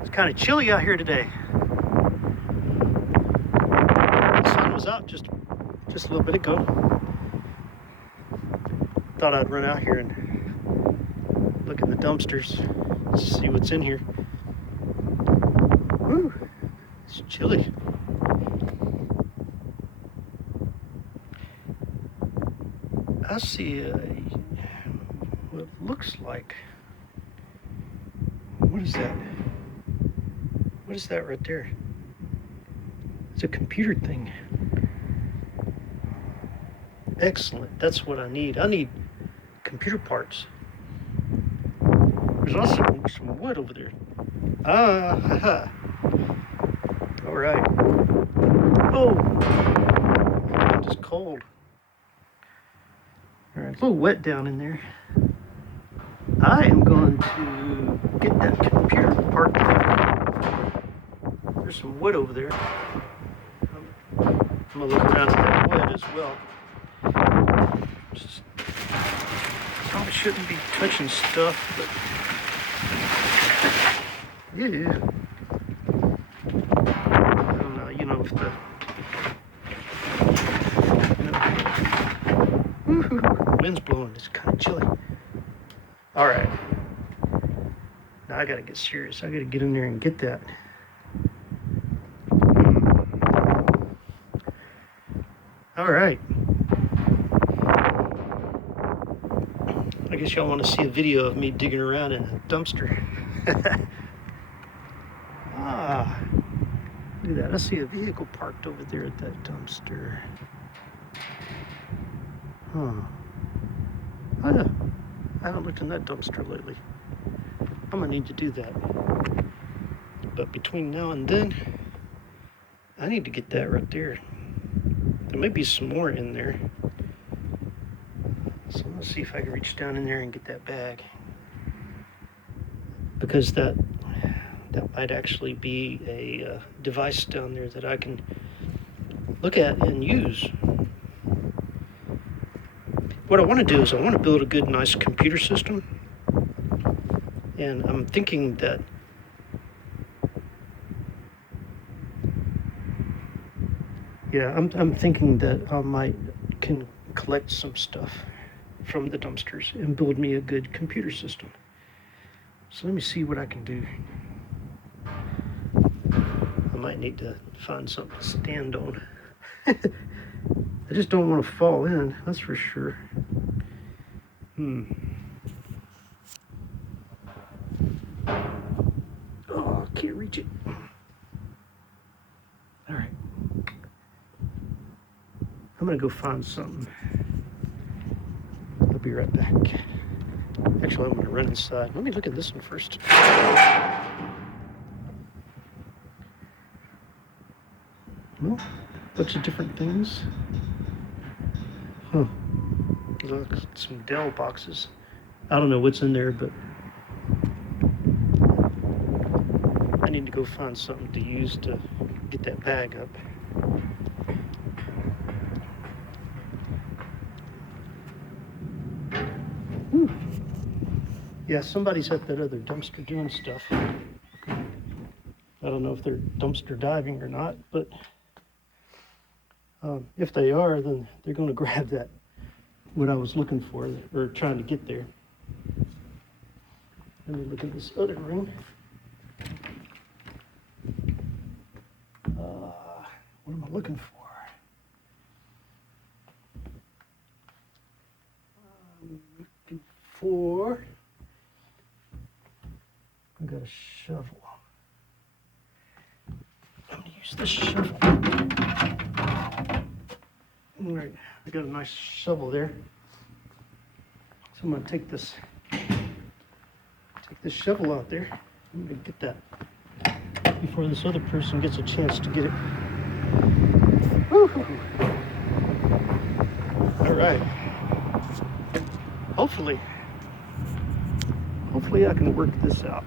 It's kind of chilly out here today. The sun was out just a little bit ago. Thought I'd run out here and look in the dumpsters, see what's in here. Woo, it's chilly. I see what looks like, what is that? What is that right there? It's a computer thing. Excellent, that's what I need. I need computer parts. There's also some wood over there. All right. Oh, it's just cold. All right, a little wet down in there. I am going to get that computer part. There's some wood over there. I'm gonna look around at that wood as well. Probably shouldn't be touching stuff, but yeah. I don't know, if the wind's blowing, it's kind of chilly. All right. Now I gotta get serious. I gotta get in there and get that. All right. I guess y'all want to see a video of me digging around in a dumpster. Look at that. I see a vehicle parked over there at that dumpster. Huh. Oh, yeah. I haven't looked in that dumpster lately. I'm gonna need to do that. But between now and then, I need to get that right there. There may be some more in there. So let's see if I can reach down in there and get that bag. Because that might actually be a device down there that I can look at and use. What I want to do is I want to build a good, nice computer system. And I'm thinking that I'm thinking that I can collect some stuff from the dumpsters and build me a good computer system. So let me see what I can do. I might need to find something to stand on. I just don't want to fall in, that's for sure. Oh, I can't reach it. All right. I'm gonna go find something. I'll be right back. Actually, I'm gonna run inside. Let me look at this one first. Well, bunch of different things. Huh. Look, some Dell boxes. I don't know what's in there, but I need to go find something to use to get that bag up. Whew. Yeah, somebody's at that other dumpster doing stuff. I don't know if they're dumpster diving or not, but if they are, then they're going to grab that, what I was looking for, or trying to get there. Let me look at this other room. What am I looking for? I got a shovel. I'm gonna use this shovel. All right, I got a nice shovel there. So I'm gonna take this shovel out there. I'm gonna get that before this other person gets a chance to get it. Woo-hoo. All right. Hopefully I can work this out.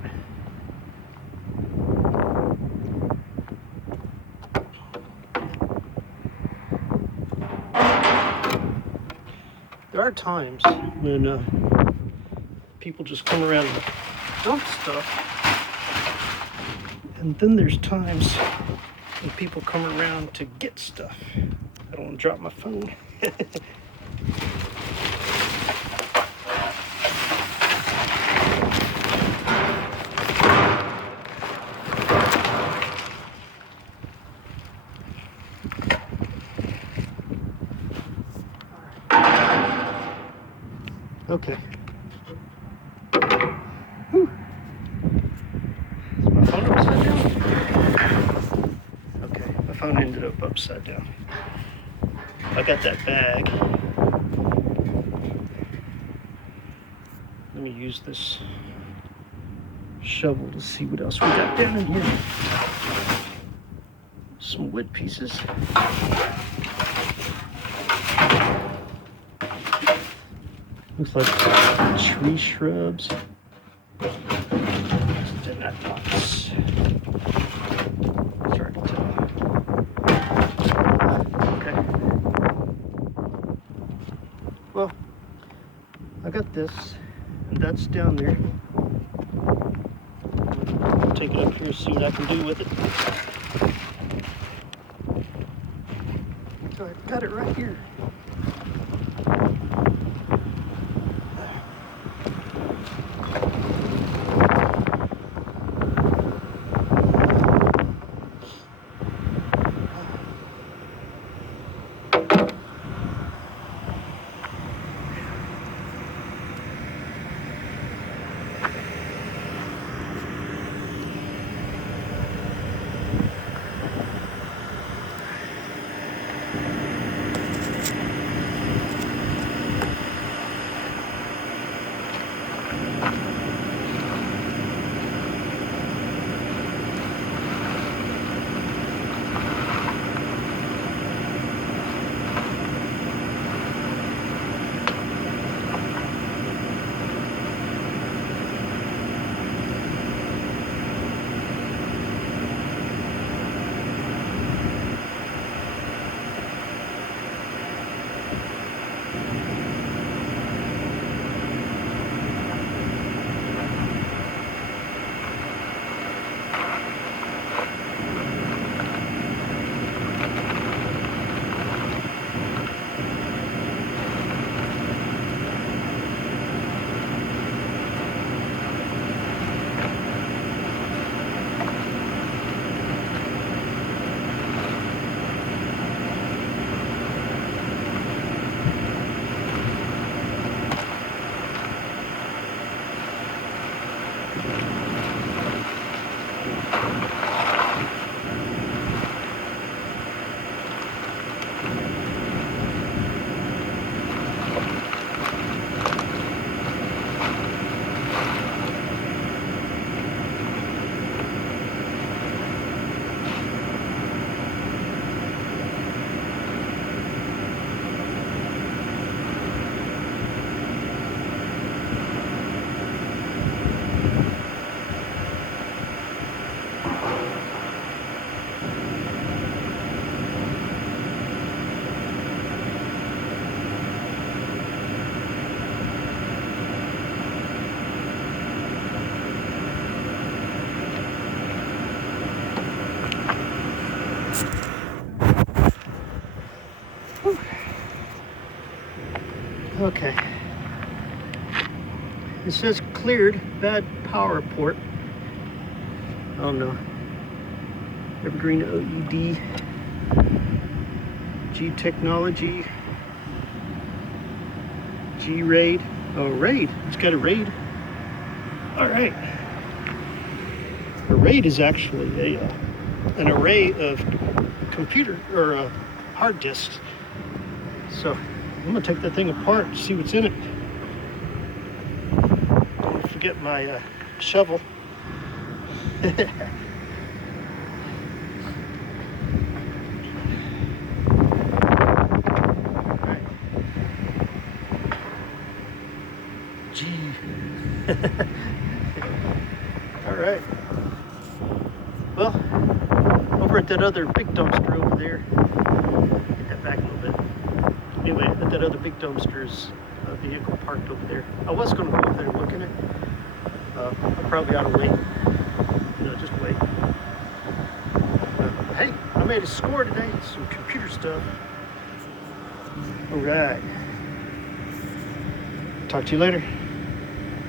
There are times when people just come around and dump stuff And then there's times when people come around to get stuff. I don't want to drop my phone. Okay. Whew. Is my phone upside down? Okay, my phone ended up upside down. I got that bag. Let me use this shovel to see what else we got down in here. Some wood pieces. Looks like tree shrubs. What's in that box? It's hard to tell. Okay. Well, I got this, and that's down there. I'll take it up here and see what I can do with it. So I got it right here. Okay. It says cleared, bad power port. Oh no. Evergreen OED. G Technology. G RAID. Oh, RAID. It's got a RAID. All right. A RAID is actually an array of computer or hard disks. So I'm gonna take that thing apart and see what's in it. Don't forget my shovel. Gee. All right. Well, over at that other big dumpster over there, get that back a little bit. Anyway, at that other big dumpster's vehicle parked over there. I was going to go over there and look in it. I probably ought to wait. Just wait. made a score today, some computer stuff. All right. Talk to you later.